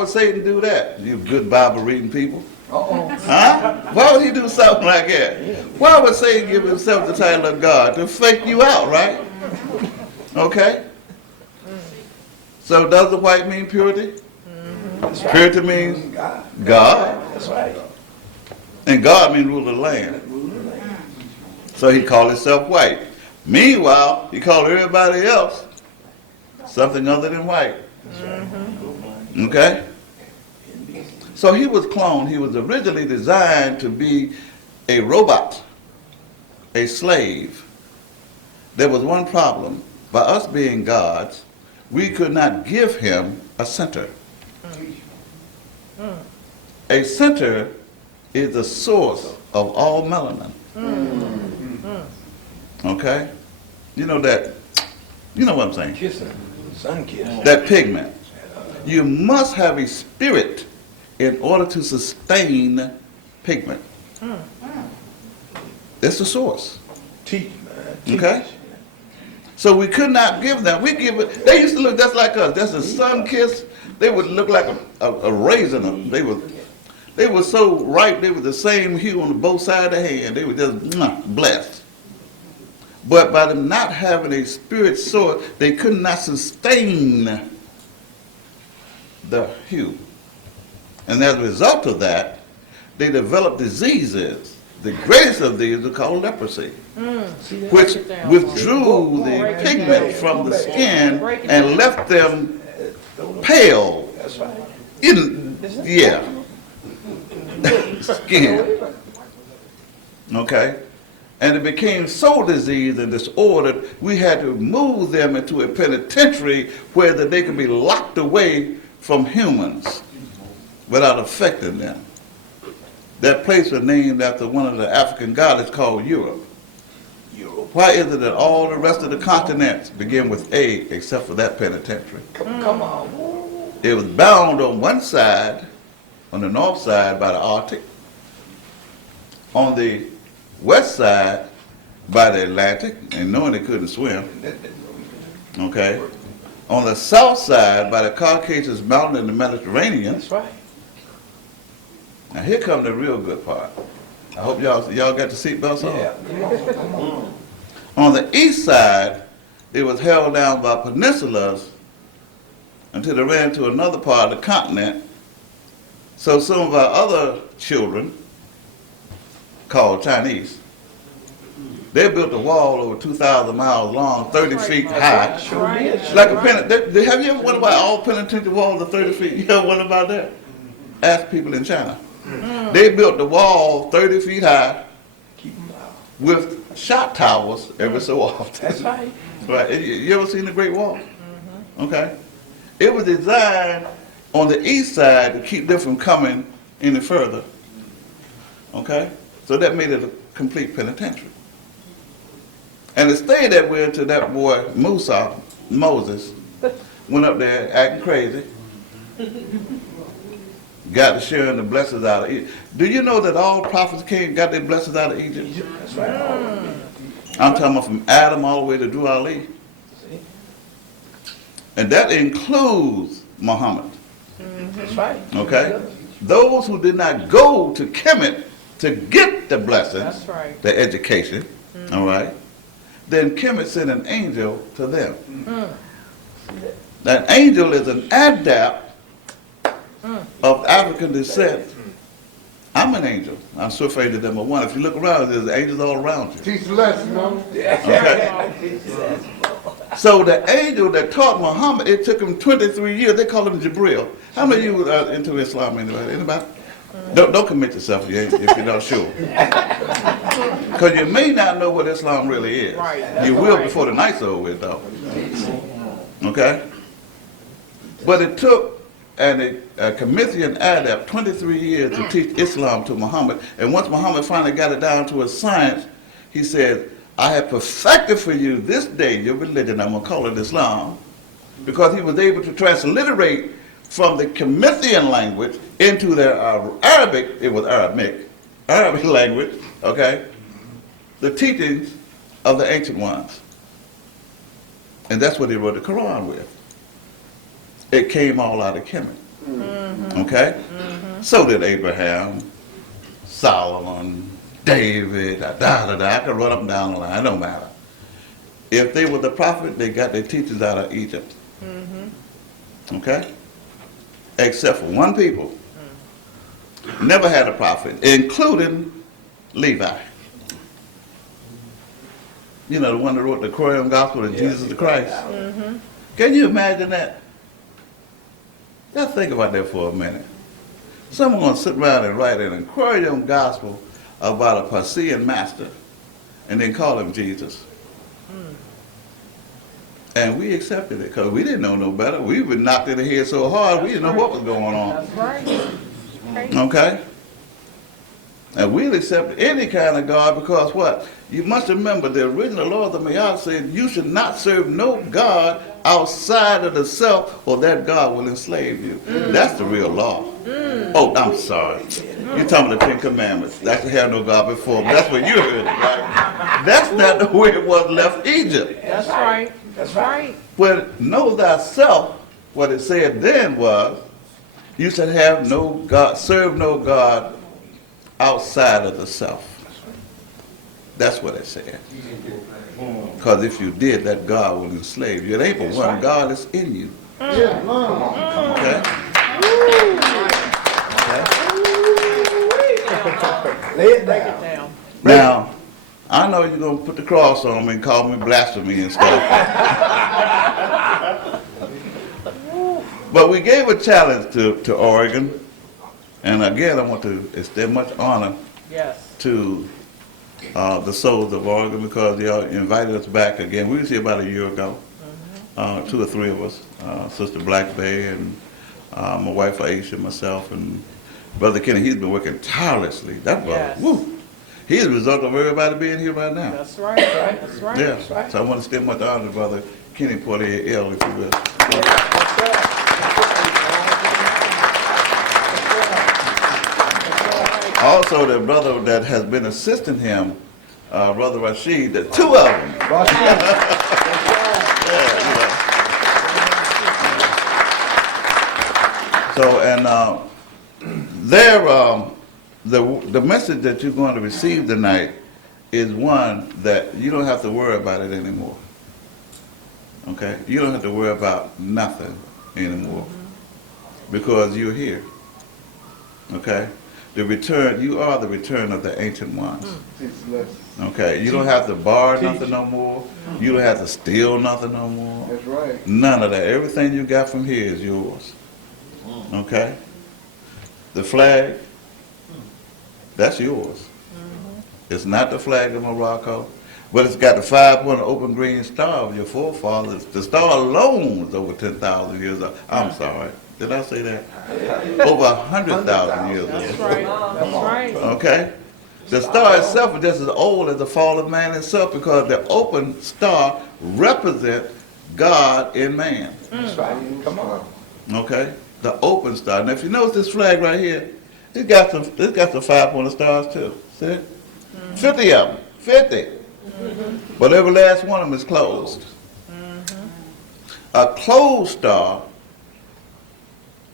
would Satan do that? You good Bible reading people. Uh-oh. Huh? Why would he do something like that? Why would Satan give himself the title of God? To fake you out, right? Okay? So does the white mean purity? That's right. Purity means God. God. That's right. And God means rule of the land. So he called himself white. Meanwhile, he called everybody else something other than white. Okay? So he was cloned. He was originally designed to be a robot, a slave. There was one problem. By us being gods, we could not give him a center. A center is the source of all melanin. Okay? You know what I'm saying? Kissing. Sun kiss. That pigment. You must have a spirit in order to sustain pigment. It's the source. Teeth, man. Teeth. Okay? So we could not give them. We give it. They used to look just like us. That's a sun kiss. They would look like a raisin. They were so ripe. They were the same hue on both sides of the hand. They were just blessed. But by them not having a spirit source, they could not sustain the hue. And as a result of that, they developed diseases. The greatest of these are called leprosy, which withdrew the pigment from the skin and left them pale. That's right. Yeah. Skin. Okay? And it became so diseased and disordered, we had to move them into a penitentiary where that they could be locked away from humans without affecting them. That place was named after one of the African goddesses called Europe. Why is it that all the rest of the continents begin with A except for that penitentiary? Come on. It was bound on one side, on the north side, by the Arctic. On the west side, by the Atlantic, and knowing they couldn't swim. Okay. On the south side, by the Caucasus Mountain and the Mediterranean. That's right. Now here comes the real good part. I hope y'all got the seatbelts on. Yeah. Come on. On the east side, it was held down by peninsulas until they ran to another part of the continent. So some of our other children, called Chinese, they built a wall over 2,000 miles long, 30 feet high. Sure is. Like a penitentiary. Have you ever wondered why all penitentiary walls are 30 feet? You ever wondered about that? Ask people in China. They built the wall 30 feet high Keep them out. with shot towers every so often. That's right. Right. You ever seen the Great Wall? Okay. It was designed on the east side to keep them from coming any further. Okay? So that made it a complete penitentiary. And it stayed that way until that boy Moses, went up there acting crazy. Got to sharing the blessings out of Egypt. Do you know that all prophets got their blessings out of Egypt? That's right. I'm talking about from Adam all the way to Drew Ali. And that includes Muhammad. That's right. Okay? Those who did not go to Kemet to get the blessings, That's right. the education, all right, then Kemet sent an angel to them. That angel is an adapt of African descent. I'm an angel. I'm so afraid of number one. If you look around, there's angels all around you. Teach the lesson, Mama. Okay? So the angel that taught Muhammad, it took him 23 years. They call him Jibril. How many of you are into Islam? Anybody? Don't commit yourself if you're not sure. Because you may not know what Islam really is. Right. You will before the night's over with, though. Okay? But it took a Commithian adept 23 years to teach Islam to Muhammad. And once Muhammad finally got it down to a science, he said, I have perfected for you this day your religion. I'm going to call it Islam. Because he was able to transliterate from the Commithian language into their Arabic, it was Arabic language, okay, the teachings of the ancient ones. And that's what he wrote the Quran with. It came all out of Kemet. Okay? So did Abraham, Solomon, David, I could run up and down the line, it don't matter. If they were the prophet, they got their teachers out of Egypt. Okay? Except for one people. Never had a prophet, including Levi. You know, the one that wrote the Korean Gospel of Jesus the Christ. Can you imagine that? Just think about that for a minute. Someone gonna sit around and write an Aquarium Gospel about a Persian master and then call him Jesus. And we accepted it because we didn't know no better. We were knocked in the head so hard we didn't know what was going on. That's right. Okay? And we'll accept any kind of God because what? You must remember the original law of the Mayat said you should not serve no God outside of the self or that God will enslave you. That's the real law. Oh, I'm sorry. You're talking about the Ten Commandments. That's to have no God before me. That's what you heard, right? That's not the way it was left Egypt. That's right. That's right. When know thyself, what it said then was, you should have no God, serve no God outside of the self. That's what it said. Because if you did, that God will enslave you. It ain't but one God is in you. Yeah. Okay? Lay it down. Down. Now, I know you're going to put the cross on me and call me blasphemy and stuff. But we gave a challenge to Oregon. And again, I want to extend much honor Yes. to the souls of Oregon because they invited us back again. We was here about a year ago, 2 or 3 of us, Sister Black Bay and my wife Aisha, myself, and Brother Kenny. He's been working tirelessly. That brother, Yes. woo! He's the result of everybody being here right now. That's right. That's right. Yeah, right. so I want to extend much honor to Brother Kenny Portier L, if you will. Also, the brother that has been assisting him, Brother Rashid, the 2 of them. So, and the message that you're going to receive tonight is one that you don't have to worry about it anymore. Okay? You don't have to worry about nothing anymore because you're here. Okay? The return, you are the return of the ancient ones. Okay? You don't have to borrow nothing no more. You don't have to steal nothing no more. That's right. None of that. Everything you got from here is yours. Okay? The flag, that's yours. It's not the flag of Morocco, but it's got the 5-point open green star of your forefathers. The star alone is over 10,000 years old. I'm sorry. Did I say that? Over 100,000 years That's old. right. That's right. Okay? The star itself is just as old as the fallen man itself because the open star represents God in man. That's right. Come on. Okay? The open star. Now if you notice this flag right here, it's got some 5-pointed stars too. See it? 50 of them. 50. But every last one of them is closed. A closed star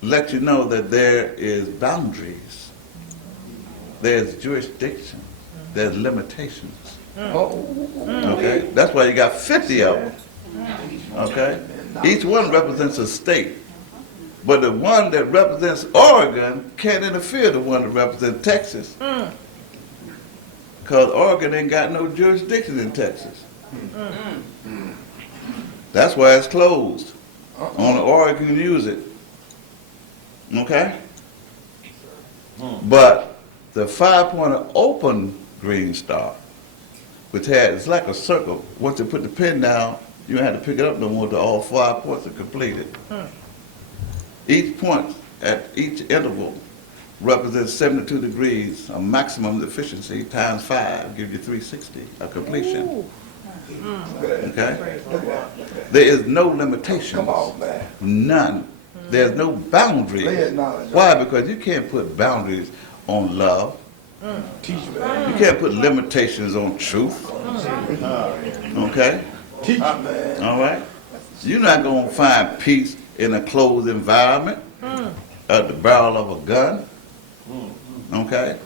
lets you know that there is boundaries. There's jurisdiction. There's limitations. Okay? That's why you got 50 of them. Okay? Each one represents a state. But the one that represents Oregon can't interfere with the one that represents Texas. Because Oregon ain't got no jurisdiction in Texas. That's why it's closed. Only Oregon can use it. Okay? But the 5-pointed open green star, which it's like a circle. Once you put the pin down, you don't have to pick it up no more till all 5 points are completed. Each point at each interval represents 72 degrees, a maximum efficiency times 5 gives you 360, a completion. Okay? There is no limitations. Come on, man. None. There's no boundaries. Lay it knowledge. Why? Because you can't put boundaries on love. Teach me. You can't put limitations on truth. Okay? Teach me, man. All right? You're not going to find peace in a closed environment. the barrel of a gun. Okay?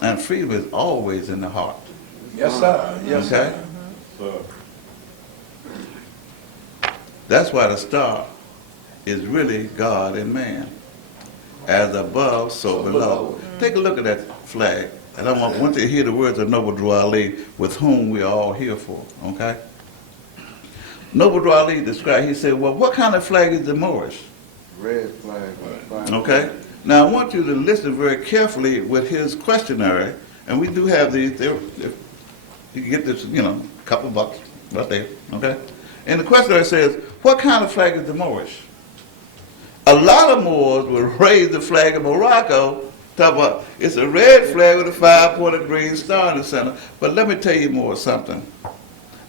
And freedom is always in the heart. Yes, sir. Yes, Okay? sir. That's why the star is really God and man. As above, so below. Take a look at that flag. And I want you to hear the words of Noble Drew Ali, with whom we are all here for. Okay? Noble Drew Ali described, he said, well, what kind of flag is the Moorish? Red flag. Okay? Now I want you to listen very carefully with his questionnaire, and we do have these, you can get this, couple bucks right there, okay? And the questionnaire says, what kind of flag is the Moorish? A lot of Moors will raise the flag of Morocco, talk about, it's a red flag with a 5-pointed green star in the center, but let me tell you more something.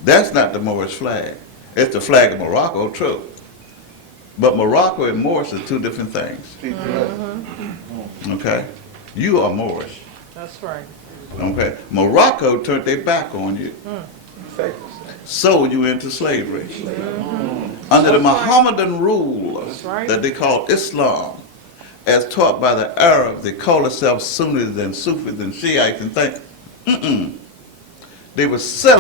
That's not the Moorish flag. It's the flag of Morocco, true. But Morocco and Moorish are two different things. Okay? You are Moorish. That's right. Okay? Morocco turned their back on you. Sold you into slavery. Under the Mohammedan rule right. that they call Islam, as taught by the Arabs, they call themselves Sunnis and Sufis and Shiites and things. They were selling